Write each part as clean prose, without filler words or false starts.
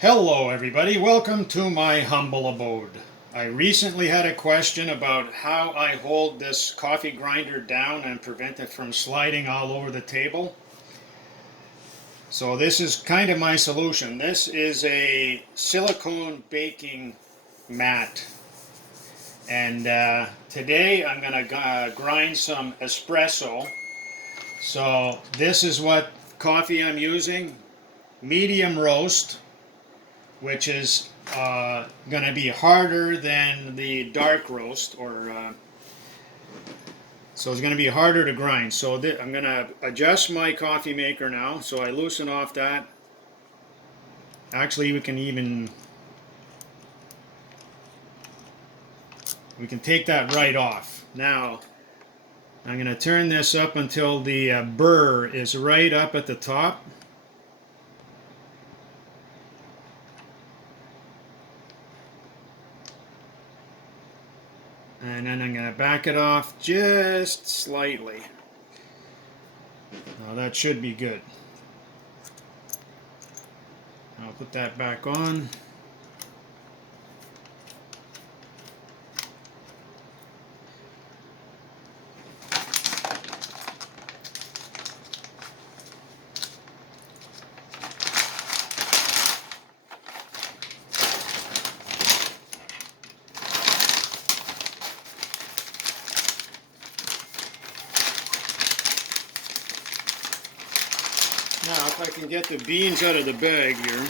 Hello everybody, welcome to my humble abode. I recently had a question about how I hold this coffee grinder down and prevent it from sliding all over the table. So this is kind of my solution. This is a silicone baking mat. And today I'm going to grind some espresso. So this is what coffee I'm using. Medium roast, which is going to be harder than the dark roast, so it's going to be harder to grind. So I'm going to adjust my coffee maker now. So I loosen off that. Actually, we can take that right off. Now I'm going to turn this up until the burr is right up at the top. And then I'm going to back it off just slightly. Now that should be good. I'll put that back on. Now, if I can get the beans out of the bag here.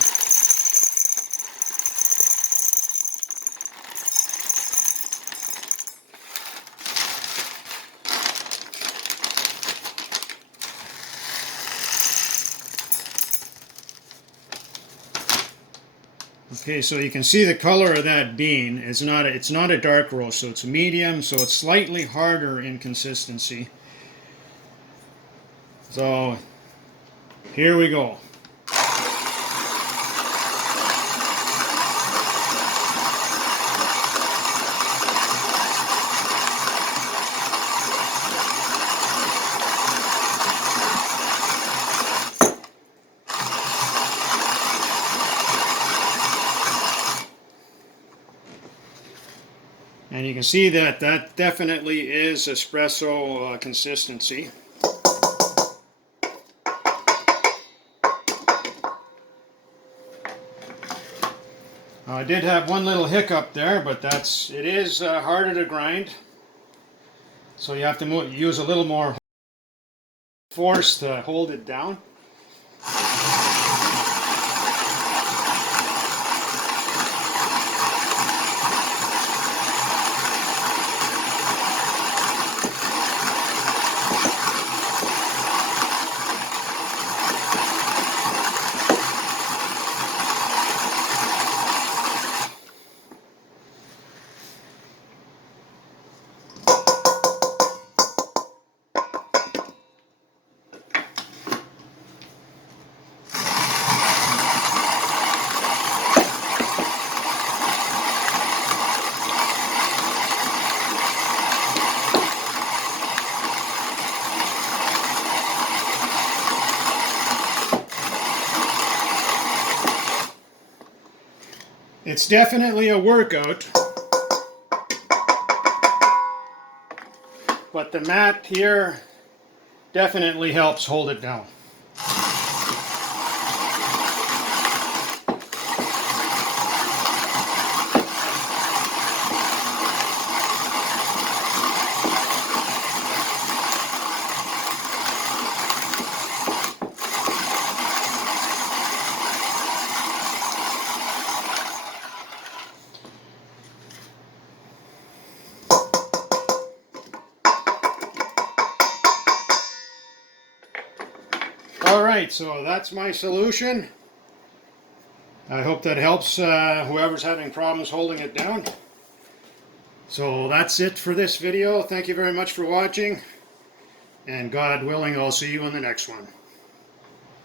Okay, so you can see the color of that bean. It's not a dark roast, so it's medium, so it's slightly harder in consistency. So here we go. And you can see that definitely is espresso consistency. I did have one little hiccup there, but it is harder to grind. So you have to use a little more force to hold it down. It's definitely a workout, but the mat here definitely helps hold it down. Alright, so that's my solution. I hope that helps whoever's having problems holding it down. So that's it for this video. Thank you very much for watching. And God willing, I'll see you in the next one.